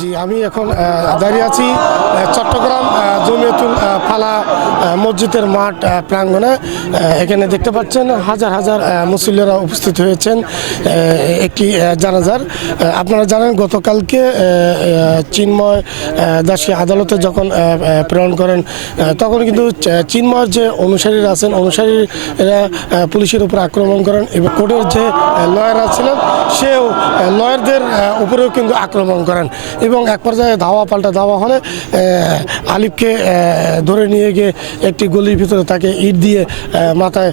জি, আমি এখন দাঁড়িয়ে আছি চট্টগ্রাম জমিয়তুল ফালা মসজিদের মাঠ প্রাঙ্গণে। এখানে দেখতে পাচ্ছেন হাজার হাজার মুসল্লিরা উপস্থিত হয়েছেন একটি জানাজার। আপনারা জানেন, গতকালকে চিন্ময় দাসী আদালতে যখন প্রেরণ করেন তখন কিন্তু চিন্ময়ের যে অনুসারীরা আছেন, অনুসারীরা পুলিশের উপর আক্রমণ করেন এবং কোর্টের যে লয়াররা ছিলেন, সেও লয়ারদের উপরেও কিন্তু আক্রমণ করেন। এবং এক পর্যায়ে ধাওয়া পাল্টা ধাওয়া হলে আলিফকে ধরে নিয়ে গিয়ে একটি গলির ভিতরে তাকে ইট দিয়ে মাথায়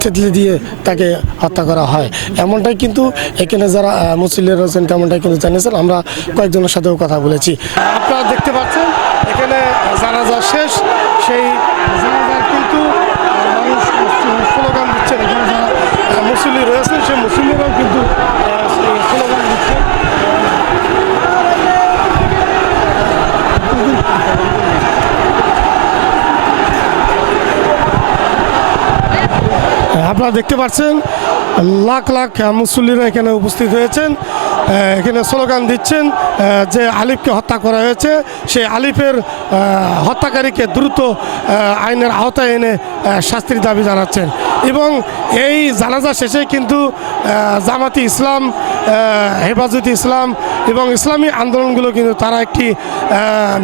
থেতলে দিয়ে তাকে হত্যা করা হয়। এমনটাই কিন্তু এখানে যারা মুসল্লি রয়েছেন তেমনটাই কিন্তু জানিয়েছেন। আমরা কয়েকজনের সাথেও কথা বলেছি। আপনারা দেখতে পাচ্ছেন, এখানে জানাজা শেষ। সেই আপনারা দেখতে পাচ্ছেন, লাখ লাখ মুসল্লিরা এখানে উপস্থিত হয়েছেন এখানে স্লোগান দিচ্ছেন যে আলিফকে হত্যা করা হয়েছে, সেই আলিফের হত্যাকারীকে দ্রুত আইনের আওতায় এনে শাস্তির দাবি জানাচ্ছেন। এবং এই জানাজা শেষে কিন্তু জামাতি ইসলাম হেফাজতে ইসলাম এবং ইসলামী আন্দোলনগুলো কিন্তু তারা একটি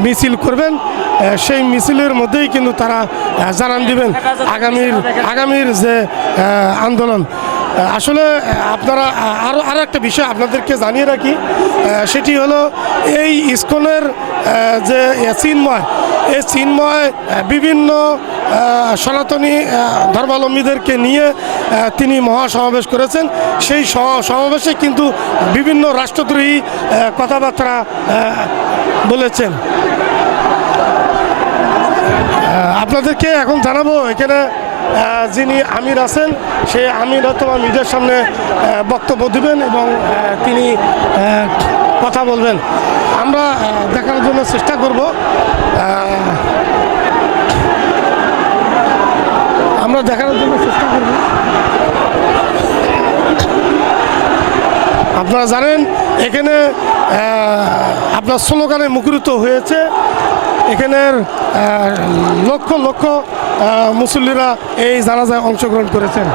মিছিল করবেন। সেই মিছিলের মধ্যেই কিন্তু তারা জানান দিবেন আগামীর আগামীর যে আন্দোলন। আসলে আপনারা আরও আরও একটা বিষয় আপনাদেরকে জানিয়ে রাখি। সেটি হলো, এই ইস্কনের যে চিন্ময়, এই চিন্ময় বিভিন্ন সনাতনী ধর্মাবলম্বীদেরকে নিয়ে তিনি মহাসমাবেশ করেছেন। সেই সমাবেশে কিন্তু বিভিন্ন রাষ্ট্রদ্রোহী কথাবার্তা বলেছেন। আপনাদেরকে এখন জানাব, এখানে যিনি আমির আছেন, সে আমির হয়তো মিডিয়ার সামনে বক্তব্য দিবেন এবং তিনি কথা বলবেন। আমরা দেখার জন্য চেষ্টা করব। আমরা দেখার জন্য চেষ্টা করব। আপনারা জানেন, এখানে আপনার স্লোগানে মুখরিত হয়েছে এখানের লক্ষ লক্ষ মুসল্লিরা এই জানাজায় অংশগ্রহণ করেছেন।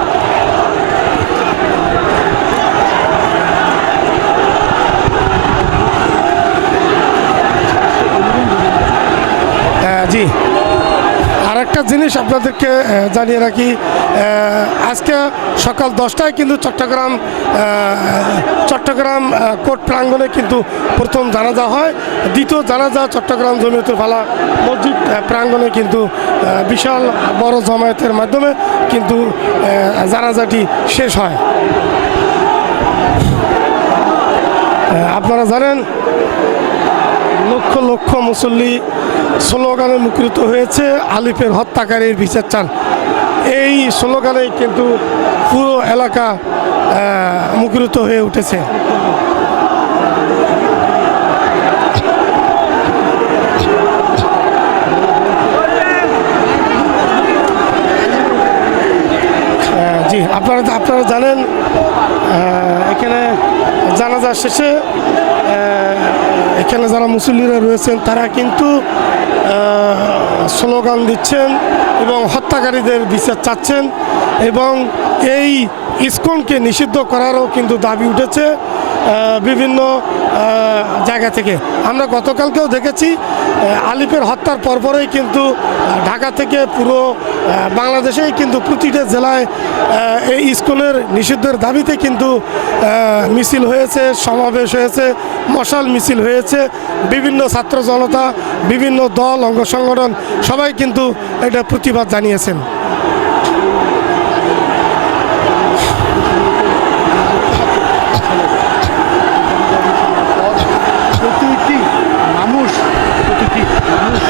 জি। আর একটা জিনিস আপনাদেরকে জানিয়ে রাখি আজকে সকাল দশটায় কিন্তু চট্টগ্রাম চট্টগ্রাম কোর্ট প্রাঙ্গণে কিন্তু প্রথম জানাজা হয়। দ্বিতীয় জানাজা চট্টগ্রাম জমিয়তুল ফালা মসজিদ প্রাঙ্গণে কিন্তু বিশাল বড় জমায়েতের মাধ্যমে কিন্তু জানাজাটি শেষ হয়। আপনারা জানেন, লক্ষ লক্ষ মুসল্লি স্লোগানে মুখরিত হয়েছে আলিফের হত্যাকারীর বিচার চান। স্লোগানে কিন্তু পুরো এলাকা মুখরিত হয়ে উঠেছে। জি আপনারা আপনারা জানেন এখানে জানাজা শেষে এখানে যারা মুসল্লিরা রয়েছেন, তারা কিন্তু স্লোগান দিচ্ছেন এবং হত্যাকারীদের বিচার চাচ্ছেন এবং এই ইস্কনকে নিষিদ্ধ করারও কিন্তু দাবি উঠেছে বিভিন্ন জায়গা থেকে। আমরা গতকালকেও দেখেছি আলিফের হত্যার পরপরই কিন্তু ঢাকা থেকে পুরো বাংলাদেশেই কিন্তু প্রতিটা জেলায় এই স্কুলের নিষিদ্ধের দাবিতে কিন্তু মিছিল হয়েছে, সমাবেশ হয়েছে, মশাল মিছিল হয়েছে, বিভিন্ন ছাত্র জনতা, বিভিন্ন দল, অঙ্গ সংগঠন, সবাই কিন্তু এটা প্রতিবাদ জানিয়েছেন প্রতিটি মানুষ প্রতিটি মানুষ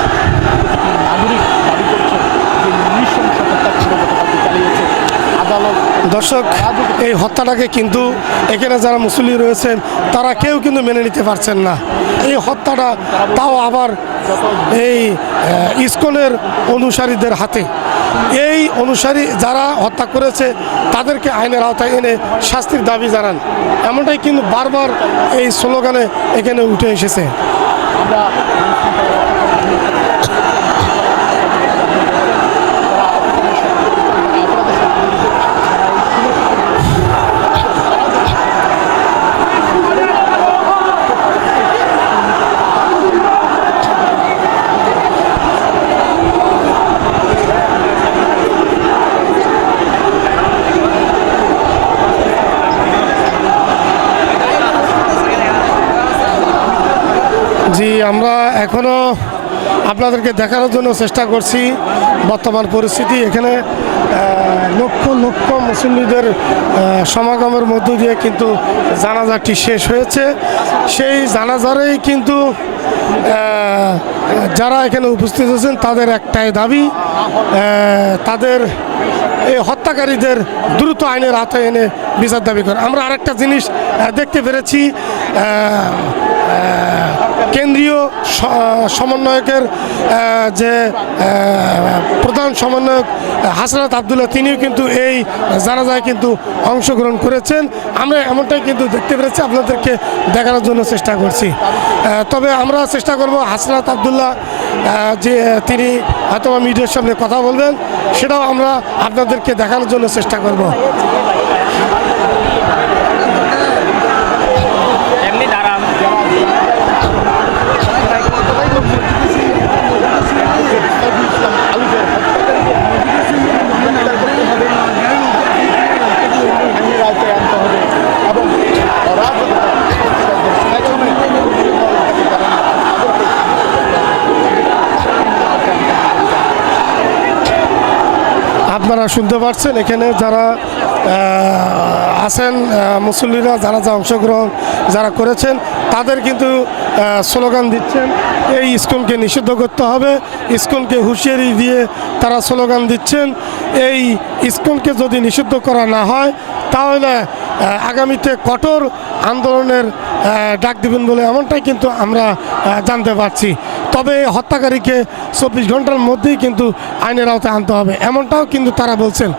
প্রতিটি নাগরিক দাবি করছে যে নৃশংস হত্যাকাণ্ড গতকালকে চালিয়েছে আদালত দর্শক, এই হত্যাটাকে কিন্তু এখানে যারা মুসল্লি রয়েছেন, তারা কেউ কিন্তু মেনে নিতে পারছেন না। এই হত্যাটা তাও আবার এই ইসকনের অনুসারীদের হাতে। এই অনুসারী যারা হত্যা করেছে, তাদেরকে আইনের আওতায় এনে শাস্তির দাবি জানান। এমনটাই কিন্তু বারবার এই স্লোগানে এখানে উঠে এসেছে। আমরা এখনও আপনাদেরকে দেখানোর জন্য চেষ্টা করছি বর্তমান পরিস্থিতি। এখানে লক্ষ লক্ষ মুসল্লিদের সমাগমের মধ্য দিয়ে কিন্তু জানাজাটি শেষ হয়েছে। সেই জানাজারেই কিন্তু যারা এখানে উপস্থিত হয়েছেন তাদের একটাই দাবি তাদের এই হত্যাকারীদের দ্রুত আইনের আওতায় এনে বিচার দাবি করে। আমরা আরেকটা জিনিস দেখতে পেরেছি কেন্দ্রীয় সমন্বয়কের যে প্রধান সমন্বয়ক হাসনাত আবদুল্লাহ, তিনিও কিন্তু এই জানাজায় কিন্তু অংশগ্রহণ করেছেন। আমরা এমনটাই কিন্তু দেখতে পেরেছি, আপনাদেরকে দেখানোর জন্য চেষ্টা করছি। তবে আমরা চেষ্টা করব হাসনাত আবদুল্লাহ যে, তিনি হয়তো মিডিয়ার সামনে কথা বলবেন, সেটাও আমরা আপনাদেরকে দেখানোর জন্য চেষ্টা করব এমনি দাঁড়ান আইনের আওতায় আনতে হবে এবং অরাজকতা একসময় আপনারা শুনতে পাচ্ছেন এখানে যারা আছেন মুসল্লিরা, যারা যা অংশগ্রহণ যারা করেছেন, তাদের কিন্তু স্লোগান দিচ্ছেন, এই স্কুলকে নিষিদ্ধ করতে হবে স্কুলকে হুঁশিয়ারি দিয়ে তারা স্লোগান দিচ্ছেন, এই স্কুলকে যদি নিষিদ্ধ করা না হয়, তাহলে আগামীতে কঠোর আন্দোলনের ডাক দেবেন বলে এমনটাই কিন্তু আমরা জানতে পারছি। তবে হত্যাকারীকে চব্বিশ ঘণ্টার মধ্যেই কিন্তু আইনের আওতায় আনতে হবে, এমনটাও কিন্তু তারা বলছেন।